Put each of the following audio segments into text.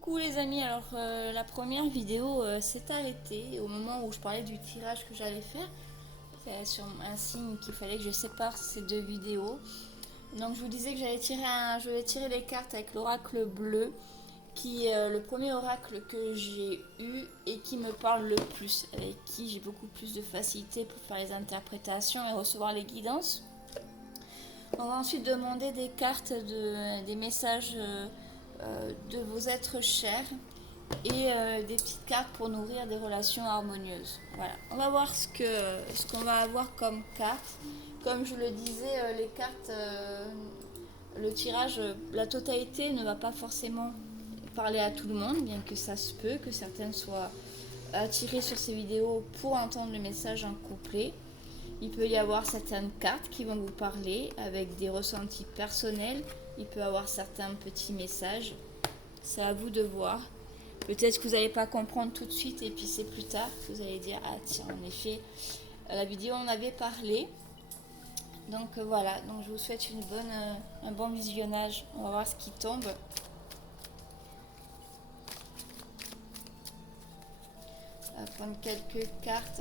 Coucou les amis, la première vidéo s'est arrêtée au moment où je parlais du tirage que j'allais faire. C'est sur un signe qu'il fallait que je sépare ces deux vidéos. Donc je vous disais que je vais tirer les cartes avec l'oracle bleu, qui est le premier oracle que j'ai eu et qui me parle le plus, avec qui j'ai beaucoup plus de facilité pour faire les interprétations et recevoir les guidances. On va ensuite demander des cartes, des messages de vos êtres chers et des petites cartes pour nourrir des relations harmonieuses. Voilà, on va voir ce qu'on va avoir comme carte. Comme je le disais, les cartes, le tirage, la totalité ne va pas forcément parler à tout le monde, bien que ça se peut que certaines soient attirées sur ces vidéos pour entendre le message en complet. Il peut y avoir certaines cartes qui vont vous parler avec des ressentis personnels. Il peut y avoir certains petits messages. C'est à vous de voir. Peut-être que vous n'allez pas comprendre tout de suite et puis c'est plus tard que vous allez dire ah tiens en effet la vidéo en avait parlé. Donc voilà, donc je vous souhaite un bon visionnage. On va voir ce qui tombe. On va prendre quelques cartes.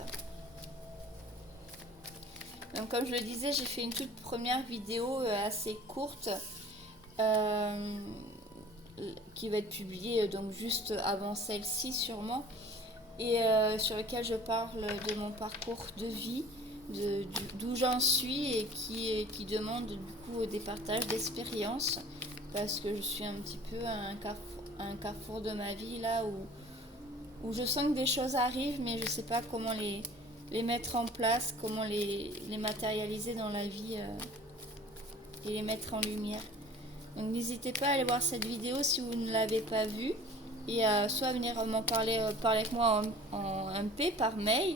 Donc comme je le disais, j'ai fait une toute première vidéo assez courte qui va être publiée donc juste avant celle-ci sûrement et sur lequel je parle de mon parcours de vie, d'où j'en suis et qui demande du coup des partages d'expériences parce que je suis un petit peu à un carrefour de ma vie là où je sens que des choses arrivent mais je ne sais pas comment les mettre en place, comment les matérialiser dans la vie et les mettre en lumière. Donc n'hésitez pas à aller voir cette vidéo si vous ne l'avez pas vue et soit à venir m'en parler avec moi en MP par mail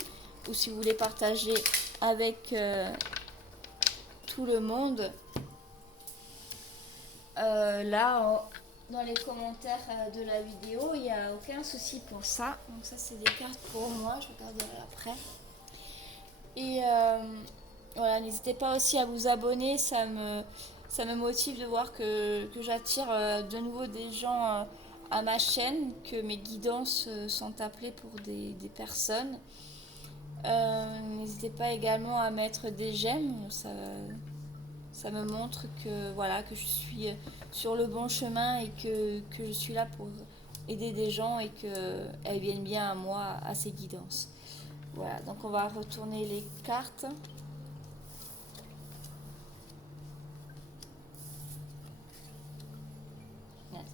ou si vous voulez partager avec tout le monde dans les commentaires de la vidéo, il n'y a aucun souci pour ça. Donc ça c'est des cartes pour moi, je regarderai après. Et voilà, n'hésitez pas aussi à vous abonner, ça me motive de voir que j'attire de nouveau des gens à ma chaîne, que mes guidances sont appelées pour des personnes. N'hésitez pas également à mettre des j'aime, ça me montre que, voilà, que je suis sur le bon chemin et que je suis là pour aider des gens et qu'elles viennent bien à moi, à ces guidances. Voilà, donc on va retourner les cartes.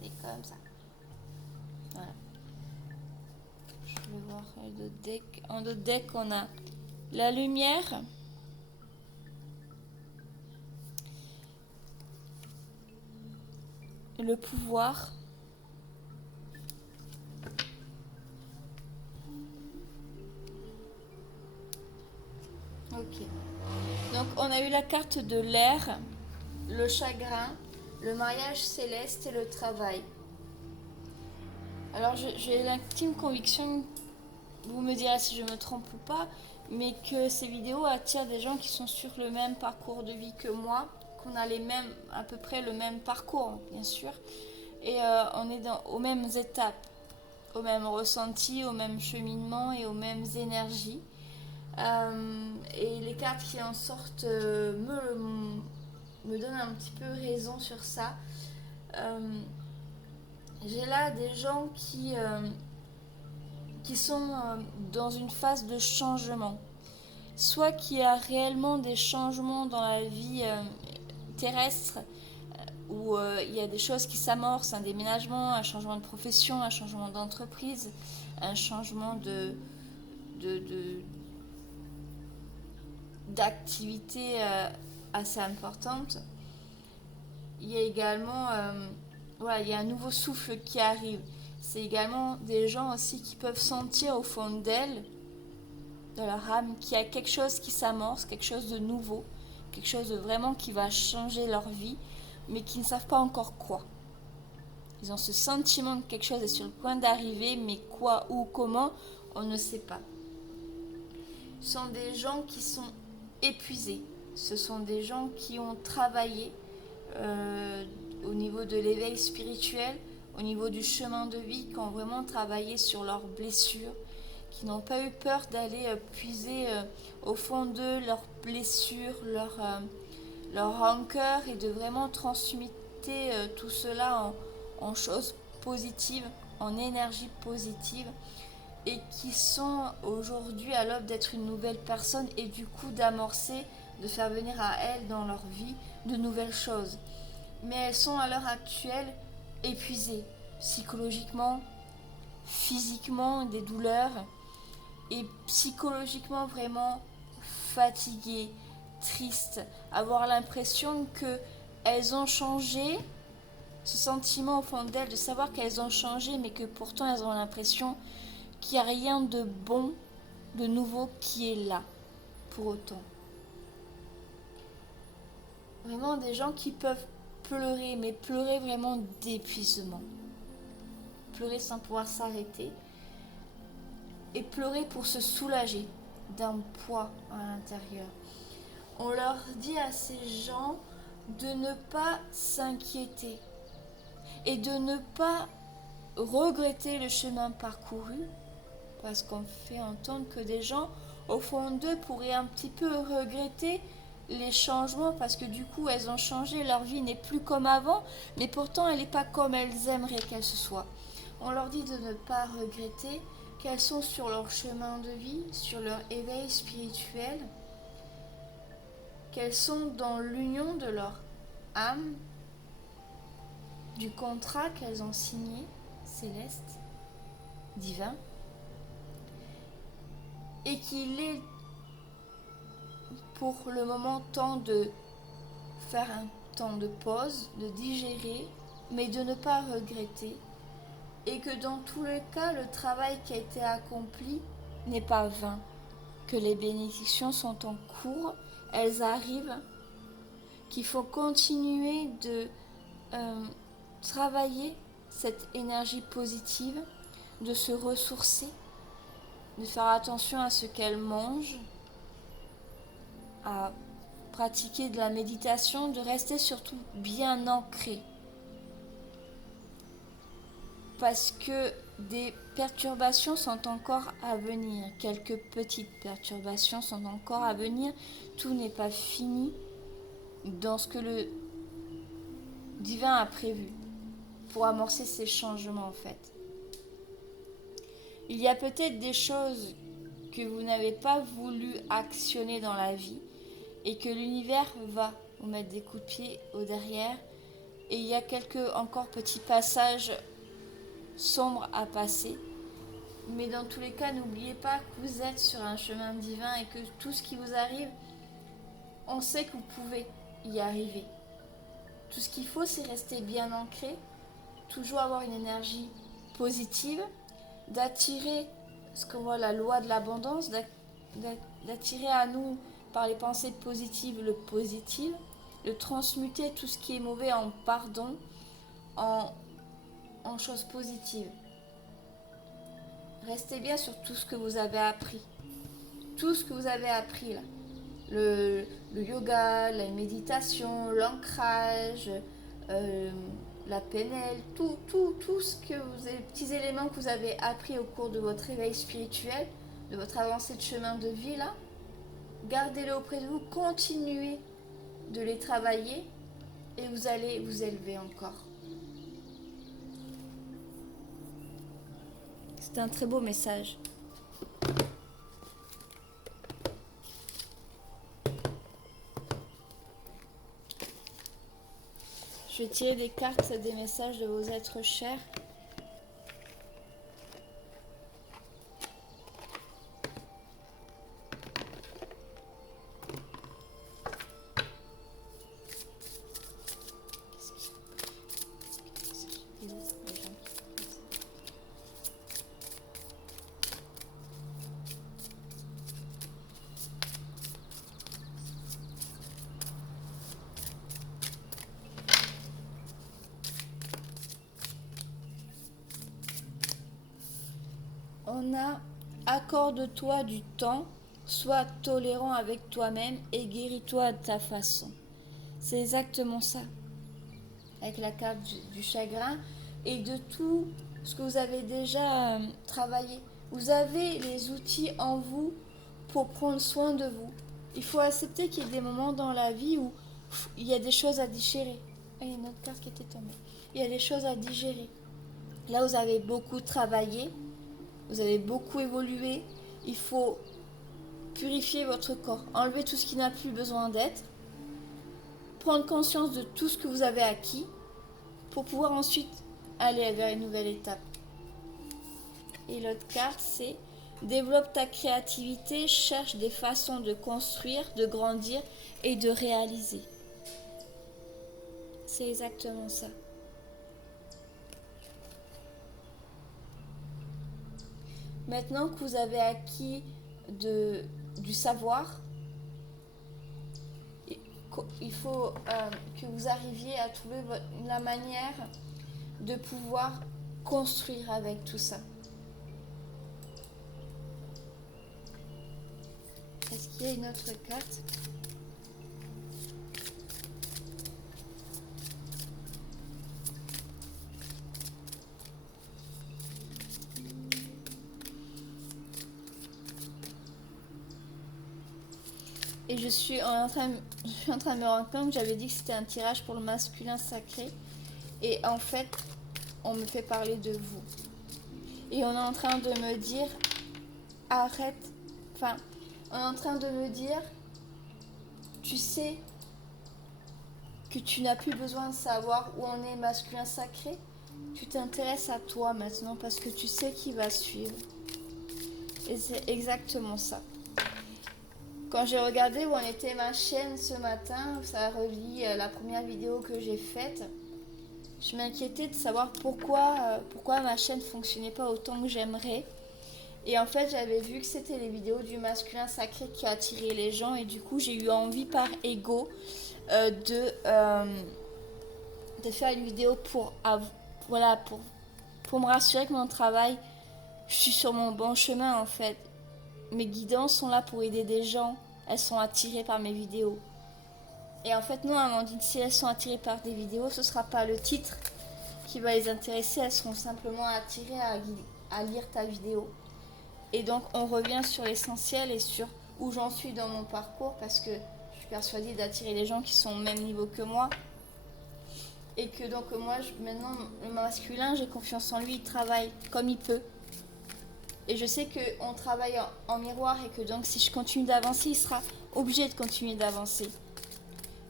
C'est comme ça. Voilà. Je vais voir le deck. En d'autres deck, on a la lumière. Le pouvoir. Ok. Donc on a eu la carte de l'air, le chagrin, le mariage céleste et le travail. Alors j'ai l'intime conviction, vous me direz si je me trompe ou pas, mais que ces vidéos attirent des gens qui sont sur le même parcours de vie que moi, qu'on a à peu près le même parcours, bien sûr, et on est aux mêmes étapes, aux mêmes ressentis, au même cheminement et aux mêmes énergies. Et les cartes qui en sortent me donnent un petit peu raison sur ça. J'ai là des gens qui sont dans une phase de changement. Soit qu'il y a réellement des changements dans la vie terrestre, où il y a des choses qui s'amorcent, un déménagement, un changement de profession, un changement d'entreprise, un changement de d'activité assez importante. Il y a également voilà, il y a un nouveau souffle qui arrive. C'est également des gens aussi qui peuvent sentir au fond d'elles, de leur âme, qu'il y a quelque chose qui s'amorce, quelque chose de nouveau, quelque chose de vraiment qui va changer leur vie, mais qui ne savent pas encore quoi. Ils ont ce sentiment que quelque chose est sur le point d'arriver, mais quoi, où, comment, on ne sait pas. Ce sont des gens qui sont épuisés. Ce sont des gens qui ont travaillé au niveau de l'éveil spirituel, au niveau du chemin de vie, qui ont vraiment travaillé sur leurs blessures, qui n'ont pas eu peur d'aller puiser au fond d'eux leurs blessures, leur rancœur, et de vraiment transmuter tout cela en choses positives, en énergie positive, et qui sont aujourd'hui à l'aube d'être une nouvelle personne, et du coup d'amorcer, de faire venir à elles dans leur vie de nouvelles choses. Mais elles sont à l'heure actuelle épuisées, psychologiquement, physiquement, des douleurs, et psychologiquement vraiment fatiguées, tristes, avoir l'impression qu'elles ont changé, ce sentiment au fond d'elles de savoir qu'elles ont changé, mais que pourtant elles ont l'impression qu'il n'y a rien de bon, de nouveau qui est là, pour autant. Vraiment des gens qui peuvent pleurer, mais pleurer vraiment d'épuisement. Pleurer sans pouvoir s'arrêter. Et pleurer pour se soulager d'un poids à l'intérieur. On leur dit à ces gens de ne pas s'inquiéter et de ne pas regretter le chemin parcouru, parce qu'on fait entendre que des gens, au fond d'eux, pourraient un petit peu regretter les changements, parce que du coup elles ont changé, leur vie n'est plus comme avant, mais pourtant elle n'est pas comme elles aimeraient qu'elle se soit. On leur dit de ne pas regretter, qu'elles sont sur leur chemin de vie, sur leur éveil spirituel, qu'elles sont dans l'union de leur âme, du contrat qu'elles ont signé, céleste, divin, et qu'il est pour le moment temps de faire un temps de pause, de digérer, mais de ne pas regretter, et que dans tous les cas, le travail qui a été accompli n'est pas vain, que les bénédictions sont en cours, elles arrivent, qu'il faut continuer de travailler cette énergie positive, de se ressourcer, de faire attention à ce qu'elles mangent, à pratiquer de la méditation, de rester surtout bien ancré. Parce que des perturbations sont encore à venir, quelques petites perturbations sont encore à venir, tout n'est pas fini dans ce que le divin a prévu pour amorcer ces changements en fait. Il y a peut-être des choses que vous n'avez pas voulu actionner dans la vie et que l'univers va vous mettre des coups de pied au derrière, et il y a quelques encore petits passages sombres à passer, mais dans tous les cas n'oubliez pas que vous êtes sur un chemin divin et que tout ce qui vous arrive, on sait que vous pouvez y arriver. Tout ce qu'il faut, c'est rester bien ancré, toujours avoir une énergie positive, d'attirer ce qu'on voit, la loi de l'abondance, d'attirer à nous par les pensées positives le positif, de transmuter tout ce qui est mauvais en pardon, en choses positives. Restez bien sur tout ce que vous avez appris. Tout ce que vous avez appris là. Le yoga, la méditation, l'ancrage, la PNL, tout ce que les petits éléments que vous avez appris au cours de votre éveil spirituel, de votre avancée de chemin de vie là, gardez-le auprès de vous, continuez de les travailler et vous allez vous élever encore. C'est un très beau message. Je vais tirer des cartes, des messages de vos êtres chers. On a accorde-toi du temps, sois tolérant avec toi-même et guéris-toi à ta façon. C'est exactement ça. Avec la carte du chagrin, et de tout ce que vous avez déjà travaillé. Vous avez les outils en vous pour prendre soin de vous. Il faut accepter qu'il y ait des moments dans la vie où il y a des choses à digérer. Ah, il y a une autre carte qui était tombée. Il y a des choses à digérer. Là, vous avez beaucoup travaillé, vous avez beaucoup évolué. Il faut purifier votre corps, enlever tout ce qui n'a plus besoin d'être, prendre conscience de tout ce que vous avez acquis pour pouvoir ensuite aller vers une nouvelle étape. Et l'autre carte, c'est développe ta créativité, cherche des façons de construire, de grandir et de réaliser. C'est exactement ça. Maintenant que vous avez acquis du savoir, il faut que vous arriviez à trouver la manière de pouvoir construire avec tout ça. Est-ce qu'il y a une autre carte ? Et je suis en train de me rendre compte que j'avais dit que c'était un tirage pour le masculin sacré. Et en fait, on me fait parler de vous. Et on est en train de me dire, arrête. Enfin, on est en train de me dire, tu sais que tu n'as plus besoin de savoir où on est masculin sacré. Tu t'intéresses à toi maintenant parce que tu sais qui va suivre. Et c'est exactement ça. Quand j'ai regardé où en était ma chaîne ce matin, ça relie la première vidéo que j'ai faite. Je m'inquiétais de savoir pourquoi ma chaîne ne fonctionnait pas autant que j'aimerais. Et en fait, j'avais vu que c'était les vidéos du masculin sacré qui attiraient les gens. Et du coup, j'ai eu envie par ego de faire une vidéo pour me rassurer que mon travail, je suis sur mon bon chemin en fait. Mes guidances sont là pour aider des gens. Elles sont attirées par mes vidéos. Et en fait, nous, Amandine, si elles sont attirées par des vidéos, ce ne sera pas le titre qui va les intéresser. Elles seront simplement attirées à lire ta vidéo. Et donc, on revient sur l'essentiel et sur où j'en suis dans mon parcours parce que je suis persuadée d'attirer les gens qui sont au même niveau que moi. Et que donc, moi, maintenant, le masculin, j'ai confiance en lui, il travaille comme il peut. Et je sais qu'on travaille en miroir et que donc si je continue d'avancer, il sera obligé de continuer d'avancer.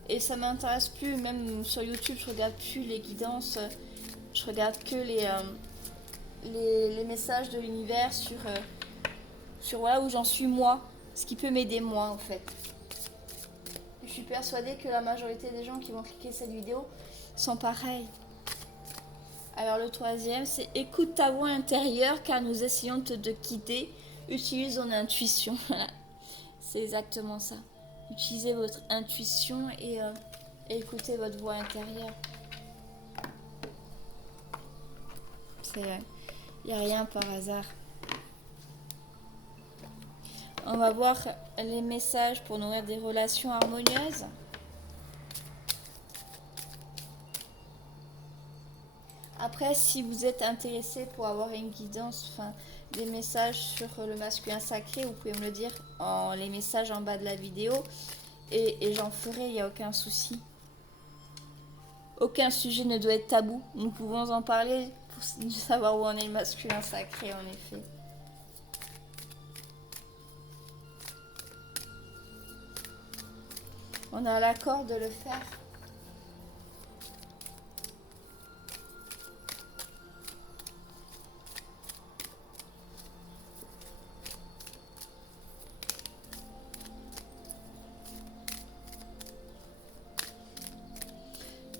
Et ça m'intéresse plus, même sur YouTube, je regarde plus les guidances, je regarde que les messages de l'univers sur voilà où j'en suis moi, ce qui peut m'aider moi en fait. Je suis persuadée que la majorité des gens qui vont cliquer cette vidéo sont pareils. Alors le troisième, c'est écoute ta voix intérieure car nous essayons de te guider. Utilise ton intuition. Voilà, c'est exactement ça. Utilisez votre intuition et écoutez votre voix intérieure. Il n'y a rien par hasard. On va voir les messages pour nourrir des relations harmonieuses. Après, si vous êtes intéressé pour avoir une guidance, des messages sur le masculin sacré, vous pouvez me le dire en les messages en bas de la vidéo et j'en ferai, il n'y a aucun souci. Aucun sujet ne doit être tabou. Nous pouvons en parler pour savoir où en est le masculin sacré, en effet. On a l'accord de le faire.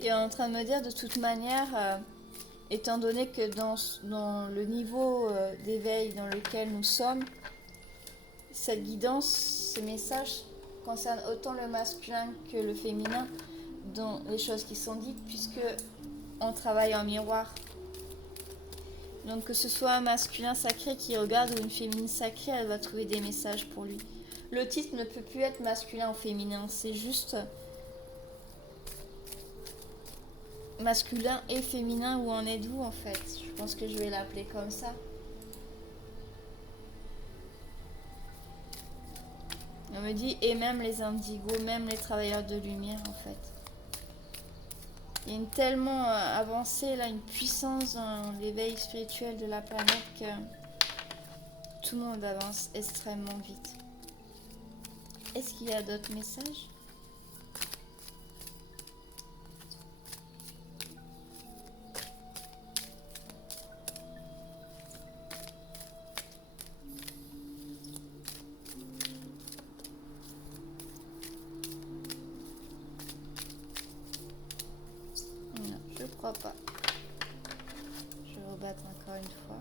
Et on est en train de me dire de toute manière, étant donné que dans le niveau d'éveil dans lequel nous sommes, cette guidance, ces messages concernent autant le masculin que le féminin dans les choses qui sont dites, puisque on travaille en miroir. Donc que ce soit un masculin sacré qui regarde ou une féminine sacrée, elle va trouver des messages pour lui. Le titre ne peut plus être masculin ou féminin, c'est juste masculin et féminin, où en êtes-vous en fait? Je pense que je vais l'appeler comme ça. On me dit, et même les indigos, même les travailleurs de lumière en fait. Il y a une tellement avancée là, une puissance dans l'éveil spirituel de la planète que tout le monde avance extrêmement vite. Est-ce qu'il y a d'autres messages? Non, je crois pas. Je vais rebattre encore une fois.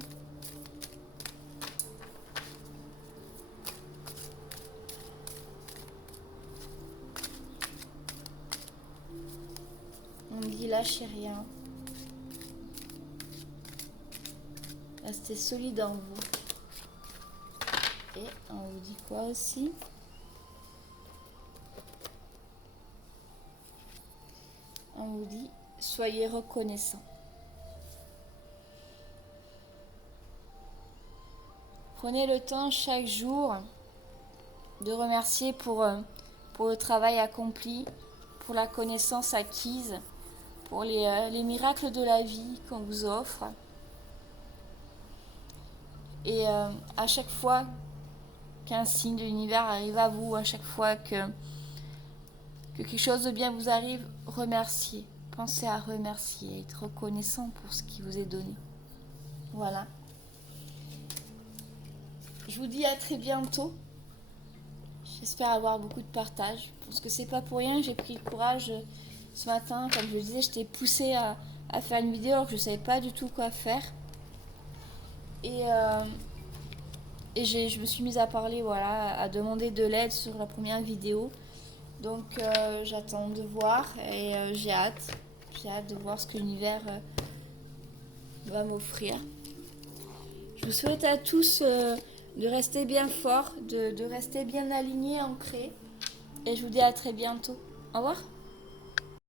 On me dit lâchez rien. Restez solide en vous. Et on vous dit quoi aussi? On vous dit soyez reconnaissants. Prenez le temps chaque jour de remercier pour le travail accompli, pour la connaissance acquise, pour les miracles de la vie qu'on vous offre. Et à chaque fois qu'un signe de l'univers arrive à vous, à chaque fois que quelque chose de bien vous arrive, remerciez. Pensez à remercier, être reconnaissant pour ce qui vous est donné. Voilà. Je vous dis à très bientôt. J'espère avoir beaucoup de partage. Parce que c'est pas pour rien, j'ai pris le courage ce matin. Comme je le disais, j'étais poussée à faire une vidéo alors que je ne savais pas du tout quoi faire. Et je me suis mise à parler, voilà, à demander de l'aide sur la première vidéo. Donc j'attends de voir et j'ai hâte. J'ai hâte de voir ce que l'univers va m'offrir. Je vous souhaite à tous de rester bien forts, de rester bien alignés, ancrés. Et je vous dis à très bientôt. Au revoir.